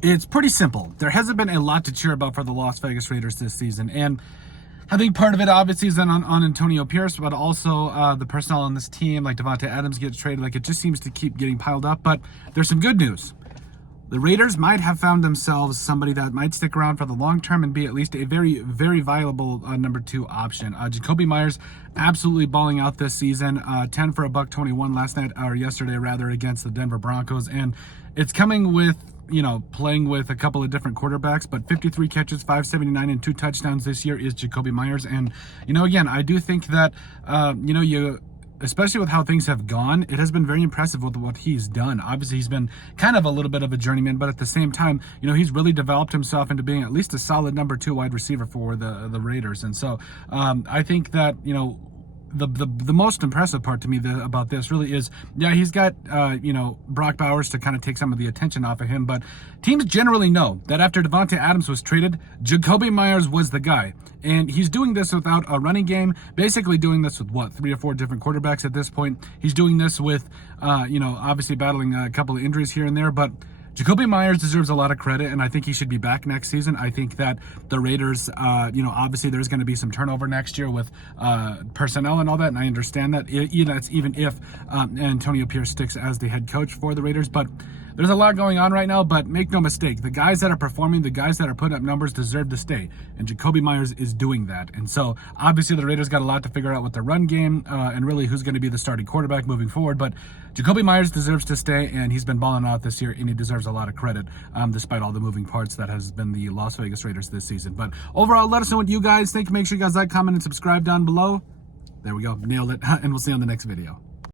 It's pretty simple. There hasn't been a lot to cheer about for the Las Vegas Raiders this season, and I think part of it obviously is on Antonio Pierce, but also the personnel on this team, like Devontae Adams gets traded. Like, it just seems to keep getting piled up. But there's some good news. The Raiders might have found themselves somebody that might stick around for the long term and be at least a very, very viable number 2 option. Jakobi Meyers absolutely balling out this season. 10 for $121 last night, or yesterday rather, against the Denver Broncos. And it's coming with, playing with a couple of different quarterbacks, but 53 catches, 579, and 2 touchdowns this year is Jakobi Meyers. And, again, I do think that, especially with how things have gone, it has been very impressive with what he's done. Obviously, he's been kind of a little bit of a journeyman, but at the same time, he's really developed himself into being at least a solid number 2 wide receiver for the Raiders. And so I think that, the most impressive part to me about this really is, he's got, Brock Bowers to kind of take some of the attention off of him, but teams generally know that after Devontae Adams was traded, Jakobi Meyers was the guy. And he's doing this without a running game, basically doing this with 3 or 4 different quarterbacks at this point. He's doing this with, obviously battling a couple of injuries here and there, but Jakobi Meyers deserves a lot of credit, and I think he should be back next season. I think that the Raiders, obviously there's going to be some turnover next year with personnel and all that, and I understand that. That's even if Antonio Pierce sticks as the head coach for the Raiders. But there's a lot going on right now, but make no mistake, the guys that are performing, the guys that are putting up numbers deserve to stay, and Jakobi Meyers is doing that. And so, obviously, the Raiders got a lot to figure out with their run game and really who's going to be the starting quarterback moving forward, but Jakobi Meyers deserves to stay, and he's been balling out this year, and he deserves a lot of credit despite all the moving parts that has been the Las Vegas Raiders this season. But overall, let us know what you guys think. Make sure you guys like, comment, and subscribe down below. There we go. Nailed it. And we'll see you on the next video.